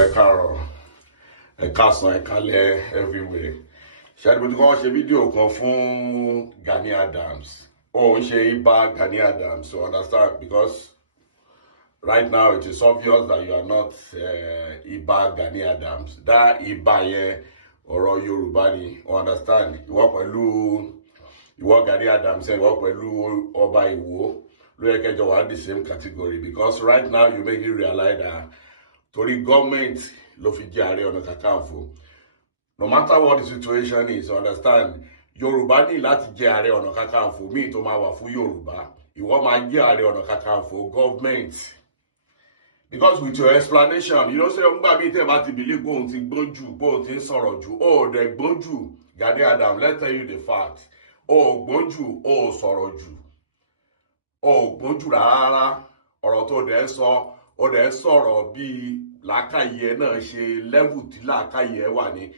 ẹ káàárọ̀, ẹ káàsán, ẹ kálẹ́ everywhere. Ṣé mo ti kọ́ ṣe fídíò kan fún Gani Adams? Ó ń ṣe ibà Gani Adams, so understand, because right now it is obvious that you are not ibà Gani Adams. That ibà yẹn ọ̀rọ̀ Yorùbá ni, understand? Ìwọ Gani Adams, ìwọ pẹ̀lú Ọba Ìwó ló yẹ kẹjọ wà the same category, because right now you make it realize that torí government ló fi jẹ́ Ààrẹ Ọ̀nà Kakanfò. No matter what the situation is, understand, Yorùbá ní láti jẹ́ Ààrẹ Ọ̀nà Kakanfò míì tó máa wà fún Yorùbá. Ìwọ máa jẹ́ Ààrẹ Ọ̀nà Kakanfò government. Because with your explanation, you know, say ngba mi tẹ́ bá ti believe go ti gbọ́n jù, go ti sọ̀rọ̀ jù. Oh, de gbọ́n jù. Gani Adams, let's tell you the fact. Oh, gbọ́n jù, oh sọ̀rọ̀ jù. Oh, gbọ́n jù rárá. Ọ̀rọ̀ tó dẹ̀ sọ, ó dẹ̀ sọ̀rọ̀ bí làákàyè náà ṣe level tí làákàyè wà ní.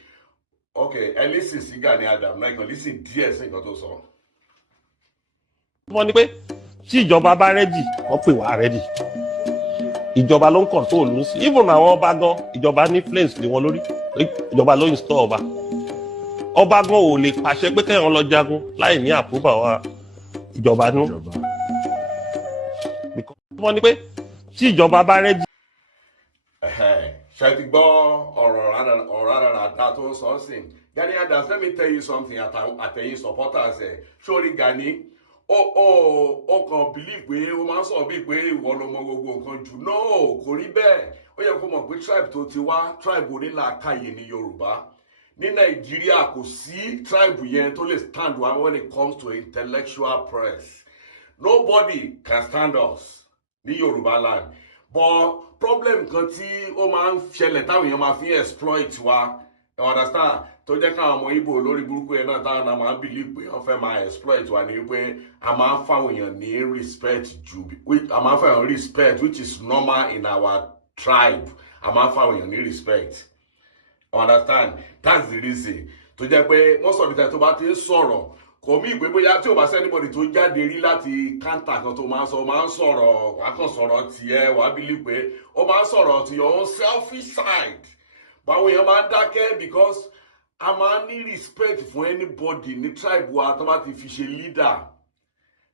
Okay, ẹ listen sí Gani Adams, like listen díẹ̀ sí nǹkan tó sọ. Wọ́n ní pé tí ìjọba bá rẹ́dì, wọ́n pè wá rẹ́dì. Ìjọba ló ń control lù sí. Even àwọn ọba gan, ìjọba ní influence lé wọn lórí. Ìjọba ló install ọba. Ọba gan ò lè pàṣẹ pé kẹ́hìn lọ jagun láì ní approval wa ìjọba nú. Wọ́n ní pé tí ìjọba bá rẹ́dì. Ṣé ti gbọ́ ọ̀rọ̀ àdá tó ń sọ sí? Gani Adams, let me tell you something àtẹ̀yìn supporters ẹ̀. Sórí Gani, ó kàn believe pé ó máa ń sọ bíi pé ìwọ ló mọ gbogbo nǹkan jù. No, kò rí bẹ́ẹ̀. Ó yẹ kó mọ̀ pé tribe tó ti wá, tribe onílàákàyè ní Yorùbá. Ní Nàìjíríà kò sí tribe yẹn tó lè stand one when it comes to intellectual press. Nobody can stand us ní Yorùbá land. But problem kan tí ó máa ń ṣẹlẹ̀ táwọn èèyàn máa fi exploit wa, you understand? Tó jẹ́ káwọn ọmọ Ìgbò lórí burúkú yẹn náà táwọn náà máa ń believe pé wọ́n fẹ́ máa exploit wa ní wípé a máa ń fáwọn èèyàn ní respect jù, a máa ń fáwọn respect which is normal in our tribe. A máa ń fáwọn èèyàn ní respect. You understand? That's the reason. Tó jẹ́ pé most of the time tó bá ti ń sọ̀rọ̀, kò mí ìgbé bóyá tí ò bá sẹ́nibọ̀dì tó jáde rí láti kántà kan tó máa ń sọ̀rọ̀, wàá kàn sọ̀rọ̀ tiẹ̀, wàá believe pé ó máa ń sọ̀rọ̀ to your own selfish side. Báwo èèyàn máa ń dákẹ́ because a máa ń ní respect fún anybody ní tribe wa tó bá ti fi ṣe leader.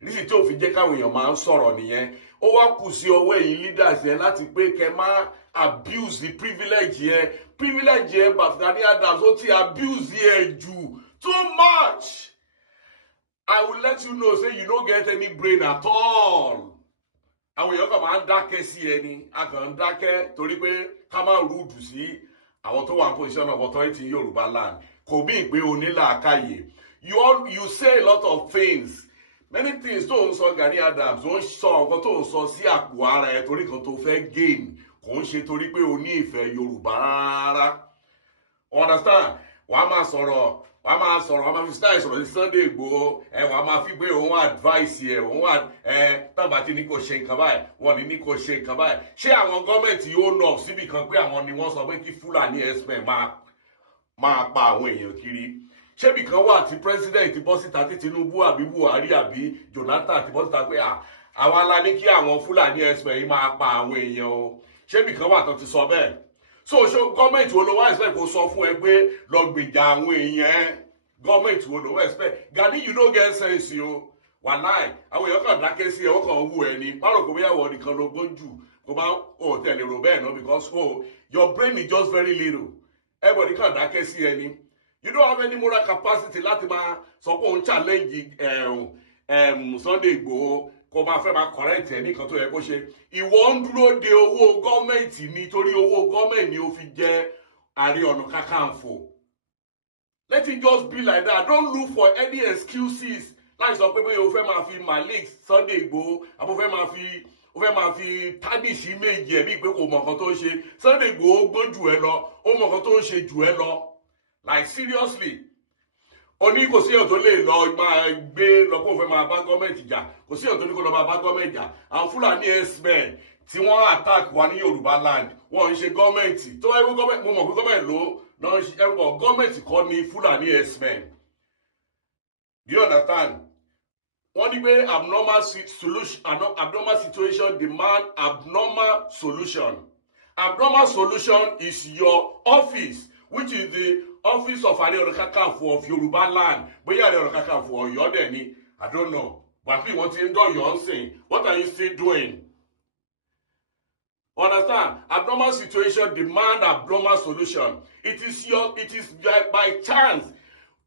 Nísìsiyìí tí ò fi jẹ́ káwọn èèyàn máa ń sọ̀rọ̀ nìyẹn. Ó wá kù sí ọwọ́ ẹ̀yin leaders yẹn láti pé kẹ́ máa abuse the privilege yẹn. Privilege yẹn Gani Adams ó ti abuse yẹn jù too much. I will let you know, say you don't get any brain at all. Àwọn èèyàn kan máa ń dákẹ́ sí ẹni, a kàn ń dákẹ́ torí pé ká máa rúdù sí àwọn tó wà ní position of authority in Yorùbá land. Kò bí ìgbé onílàákàyè. You say a lot of things. Many things tó ń sọ Gani Adams, ó ń sọ nǹkan tó ń sọ sí àpò ara ẹ torí kan tó fẹ́ gain. Kò ń ṣe torí pé o ní ìfẹ́ Yorùbá rárá. Understand? Wàá máa fi style sọ̀rọ̀ sí Sunday Igboho, wàá máa fi pé òun advice ẹ̀, òun tàbá tí ní kò ṣe nǹkan báyìí, wọ́n ní kò ṣe nǹkan báyìí. Ṣé àwọn gọ́ọ̀mẹ̀ntì yóò nọ̀ síbi kan pé àwọn ni wọ́n sọ pé kí Fúlàní herdsmen máa pa àwọn èèyàn kiri? Ṣébì kan wà tí president bọ́ síta tí Tinubu àbí Buhari àbí Jonathan ti bọ́ síta pé àwa la ní kí àwọn Fúlàní herdsmen yìí máa pa àwọn èèyàn o? Ṣébì kan wà tó ti sọ bẹ́ẹ̀? So gọ́ọ̀mẹ̀ntì wo ló wá expect kó sọ fún ẹ pé lọ gbèjà àwọn èèyàn? Gọ́ọ̀mẹ̀ntì wo ló wá expect? Gani, you don't get sense o. Wàláì, àwọn èèyàn kan dákẹ́ sí ẹ, wọ́n kàn wú ẹ ní. Má rò kó bóyá wọ́n nìkan ló gbọ́n jù. Kò bá tẹ̀lé rò bẹ́ẹ̀ náà because your brain is just very little. Everybody kan dákẹ́ sí ẹ ní. You don't have any moral capacity láti máa sọ pé òun challenge Sunday Igboho. Kò máa fẹ́ máa correct ẹ̀ nìkan tó yẹ kó ṣe. Ìwọ ń dúró de owó gọ́ọ̀mẹ̀ntì nítorí owó gọ́ọ̀mẹ̀ntì ni ó fi jẹ́ Ààrẹ Ọ̀nà Kakanfò. Let it just be like that. Don't look for any excuses. Láì sọ pé bóyá o fẹ́ máa fi Malik Sunday Igboho, àbò fẹ́ máa fi tábìsì méjì ẹ̀ bí pé kò mọ̀ nǹkan tó ń ṣe. Sunday Igboho gbọ́n jù ẹ lọ, ó mọ̀ nǹkan tó ń ṣe jù ẹ lọ. Like seriously. Oni kò sí èèyàn tó lè lọ máa gbé lọ kó fẹ́ máa bá gọ́ọ̀mẹ̀ntì jà, kò sí èèyàn tó ní kó lọ máa bá gọ́ọ̀mẹ̀ntì jà. Àwọn Fúlàní herdsmen tí wọ́n attack wa ní Yorùbá land, wọ́n ń ṣe gọ́ọ̀mẹ̀ntì. Tó wáyé pé gọ́ọ̀mẹ̀ntì, mo mọ̀ pé gọ́ọ̀mẹ̀ntì ló náà ń ṣe ẹ̀rọ gọ́ọ̀mẹ̀ntì kọ́ ní Fúlàní herdsmen. Do you understand? Wọ́n ní pé abnormal situation demand abnormal solution. Abnormal Solution is your office, which is the office of Ààrẹ Ọ̀nà Kakanfò of Yoruba land. Bóyá Ààrẹ Ọ̀nà Kakanfò Ọ̀yọ́ dẹ̀ ni, I don't know. But if you want to enjoy your thing, what are you still doing? Understand? Abnormal situation demand abnormal solution. It is by chance.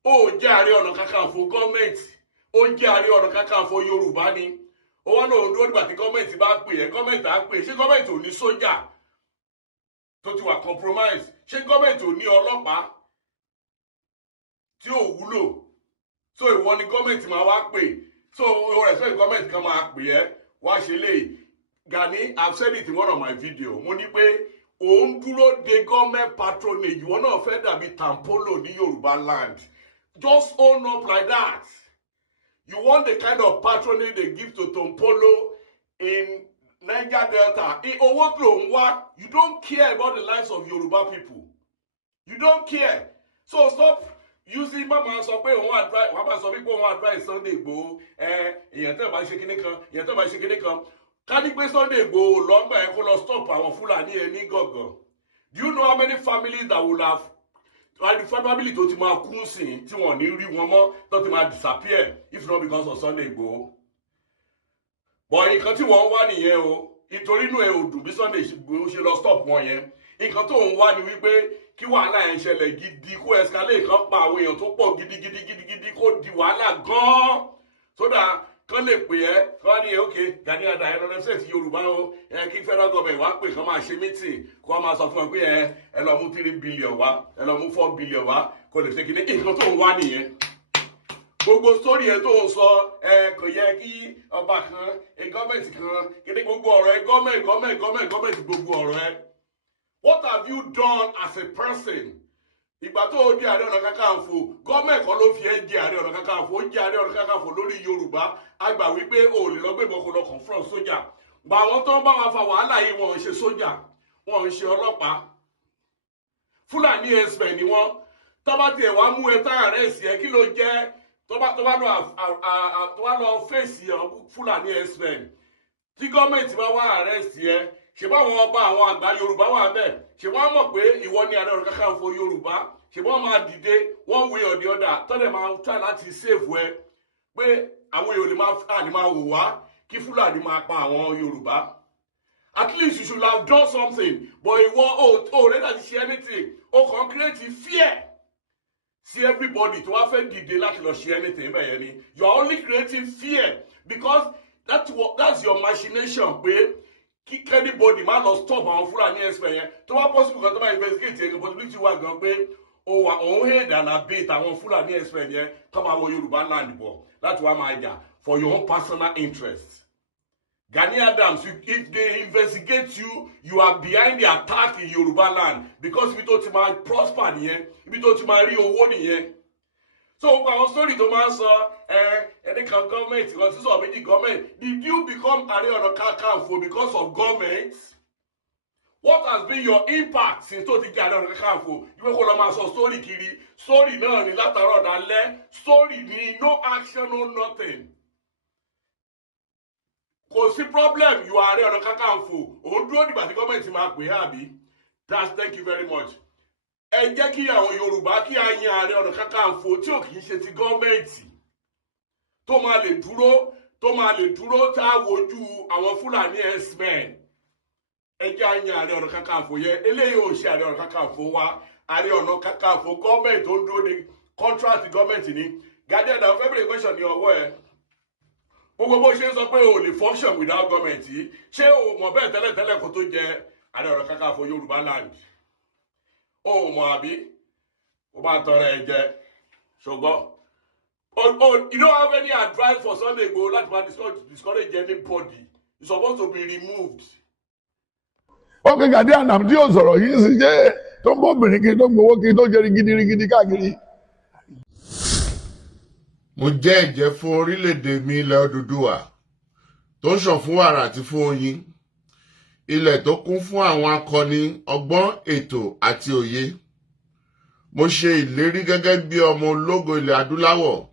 Oh, jẹ́ Ààrẹ Ọ̀nà Kakanfò government. Oh, jẹ́ Ààrẹ Ọ̀nà Kakanfò Yorùbá ni. Oh, wọ́n náà ń dúró nígbà tí gọ́ọ̀mẹ̀ntì bá pè é, gọ́ọ̀mẹ̀ntì á pè é. Ṣé gọ́ọ̀mẹ̀ntì ò ní sójà tó ti wà compromise? Ṣé gọ́ọ̀mẹ̀ntì ò ní ọlọ́pàá tí ò wúlò? So ìwọ ni gọ́ọ̀mẹ̀ntì máa wá pè. So o respect gọ́ọ̀mẹ̀ntì kan máa pè é wá ṣe léyìí. Gani, I've said it in one of my videos. Mo ní pé òun dúró de government patronage. Ìwọ náà fẹ́ dàbí Tampolo ní Yorùbá land. Just own up like that. You want the kind of patronage they give to Tampolo in Niger Delta. In owó tó ń wá, you don't care about the lives of Yoruba people. You don't care. So stop using mama sọ pé òun advice, wọ́n bá sọ wípé òun advice Sunday Igboho. Èèyàn tẹ́ bá ṣe kinní kan, èèyàn tẹ́ bá ṣe kinní kan. Ká ní pé Sunday Igboho lọ́gbà ẹ̀ kó lọ stop àwọn Fúlàní ẹ̀ ní gọ̀gàn. Do you know how many families that would have the family tó ti máa kú sí tí wọ́n ní rí wọn mọ́ tó ti máa disappear if not because of Sunday Igboho? But nǹkan tí wọ́n wá nìyẹn o, nítorí inú ẹ̀ ò dùn bí Sunday Igboho ṣe lọ stop wọn yẹn. Nǹkan tó ń wá ni wípé kí wàhálà yẹn ṣẹlẹ̀ gidi, kó escalate kan pa àwọn èèyàn tó pọ̀ gidigidi kó di wàhálà gan-an so that kán lè pè ẹ́ kán ní okay Gani Adams ẹ̀rọ represent Yorùbá o kí federal government wá pè kán máa ṣe meeting kó wọ́n máa sọ fún ẹ pé ẹ lọ mú 3 billion wá ẹ lọ mú 4 billion wá kó lè ṣe kí ní nǹkan tó ń wá nìyẹn. Gbogbo story ẹ tó ń sọ kò yẹ kí ọba kan gọ́ọ̀mẹ̀ntì kan kí ní gbogbo ọ̀rọ̀ ẹ gọ́ọ̀mẹ̀ntì gbogbo ọ̀rọ̀ ẹ. What have you done as a person? Ìgbà tó o di Ààrẹ Ọ̀nà Kakanfò, gọ́ọ̀mẹ̀ntì kan ló fi ẹ́ jẹ Ààrẹ Ọ̀nà Kakanfò, ó jẹ Ààrẹ Ọ̀nà Kakanfò lórí Yorùbá, a gbà wípé o lè lọ gbé ìbọn kó lọ confront sójà. Gbà àwọn tó ń bá wa fa wàhálà yìí wọn ò ṣe sójà, wọn ò ṣe ọlọ́pàá. Fúlàní ẹ̀sìn ni wọ́n. Tó bá tiẹ̀ wá mú ẹ tá àrẹ́sì ẹ kí ló jẹ́ tó bá lọ fèsì Fúlàní ẹ̀sìn. Tí gọ́ọ̀mẹ̀ntì bá wá àrẹ́sì ẹ, ṣe bá àwọn ọba àwọn àgbà Yorùbá wà ńbẹ̀, ṣe wọ́n mọ̀ pé ìwọ ni Ààrẹ Ọ̀nà Kakanfò Yorùbá, ṣe wọ́n máa dìde one way or the other tọ́lẹ̀ máa try láti save ẹ pé àwọn èèyàn lè máa wò wá kí Fúlàní máa pa àwọn Yorùbá. At least you should have done something, but ìwọ ò rẹ́dà ti ṣe anything, o kàn create fear sí everybody tó wá fẹ́ dìde láti lọ ṣe anything bẹ́ẹ̀ yẹn ni. You are only creating fear because that's your machination pé kí anybody má lọ stop àwọn Fúlàní ẹ̀sìn yẹn tó wá possible kan tó bá investigate yẹn possibility wà gan pé òun hate and abate àwọn Fúlàní ẹ̀sìn yẹn tó máa wọ Yorùbá land bọ̀ láti wá máa jà for your own personal interest. Gani Adams, if they investigate you, you are behind the attack in Yoruba land because ibi tó ti máa prosper nìyẹn, ibi tó ti máa rí owó nìyẹn. So our story to man sọ any government consists of any government. Did you become Ààrẹ Ọ̀nà Kakanfò because of government? What has been your impact since tó ti jẹ́ Ààrẹ Ọ̀nà Kakanfò? You kò lọ máa sọ story kiri. Story náà ni látàárọ̀ dalẹ́. Story ni no action, no nothing. Kò sí problem, you are Ààrẹ Ọ̀nà Kakanfò. Òun dúró dìgbà tí gọ́ọ̀mẹ̀ntì máa pè é àbí? Thank you very much. Ẹ jẹ́ kí àwọn Yorùbá kí a yan Ààrẹ Ọ̀nà Kakanfò tí ò kì í ṣe ti gọ́ọ̀mẹ̀ntì tó máa lè dúró tá a wojú àwọn Fúlàní herdsmen. Ẹ jẹ́ a yan Ààrẹ Ọ̀nà Kakanfò yẹn eléyìí ò ṣe Ààrẹ Ọ̀nà Kakanfò wa Ààrẹ Ọ̀nà Kakanfò gọ́ọ̀mẹ̀ntì tó ń dúró ní contract gọ́ọ̀mẹ̀ntì ni. Gani Adams fẹ́ bèrè question ní ọwọ́ ẹ. Gbogbo bó ṣe ń sọ pé o lè function without government yìí ṣé o mọ̀ bẹ́ẹ̀ tẹ́lẹ̀tẹ́lẹ̀ kó tó jẹ Ààrẹ Ọ̀nà Kakanfò Yorùbá land? O mọ̀ àbí o máa tọrọ ẹ jẹ ṣùgbọ́n you don't have any advice for Sunday Igboho láti máa discourage anybody. You're supposed to be removed. Okay, Gani Adams tí yóò sọ̀rọ̀ yìí sì jẹ́ tó ń bọ́ obìnrin kí tó ń gbowó kí tó jẹ́rí gidigidi káàkiri. Mo jẹ́ ẹ̀jẹ́ fún orílẹ̀-èdè mi ilẹ̀ Odùduwà tó ń ṣàn fún wàrà àti fún oyin, ilẹ̀ tó kún fún àwọn akọni ọgbọ́n ètò àti òye. Mo ṣe ìlérí gẹ́gẹ́ bí ọmọ ológo ilẹ̀ adúláwọ̀,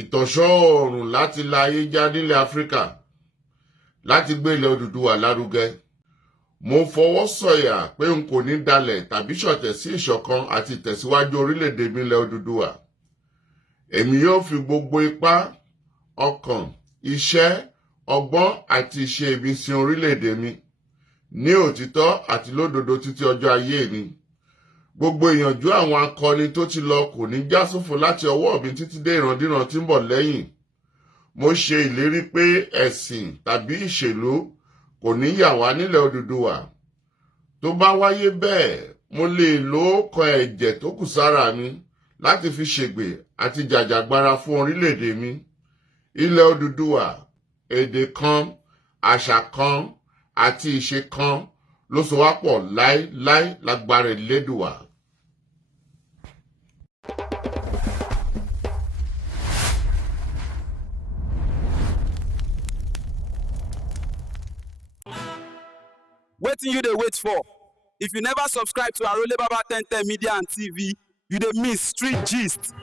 ìtọ̀ṣọ́ oòrùn láti la ayé já nílẹ̀ Áfíríkà, láti gbé ilẹ̀ Odùduwà lárugẹ. mo fọwọ́ sọ̀yà pé n kò ní dalẹ̀ tàbí ṣọ̀tẹ̀ sí ìṣọ̀kan àti ìtẹ̀síwájú orílẹ̀-èdè mi ilẹ̀ Odùduwà. Èmi yóò fi gbogbo ipá, ọkàn, iṣẹ́, ọgbọ́n àti ìṣe mi sin orílẹ̀-èdè mi ní òtítọ́ àti lódodo títí ọjọ́ ayé mi. Gbogbo ìyànjú àwọn akọni tó ti lọ kò ní já sófo láti ọwọ́ mi títí dé ìrandíran tí ń bọ̀ lẹ́yìn. Mo ṣe ìlérí pé ẹ̀sìn tàbí ìṣèlú kò ní yà wá nílẹ̀ Odùduwà. Tó bá wáyé bẹ́ẹ̀, mo lè lo ọ̀kan ẹ̀jẹ̀ tó kù sára mi láti fi ṣègbè àti jàjàgbara fún orílẹ̀-èdè mi. Ilẹ̀ Odùduwà, èdè kan, àṣà kan àti ìṣe kan ló so wá pọ̀ láéláé lágbára Elédùwà. Wetin you dey wait for? If you never subscribe to Arole Baba 1010 Media and TV, you dey miss street gist.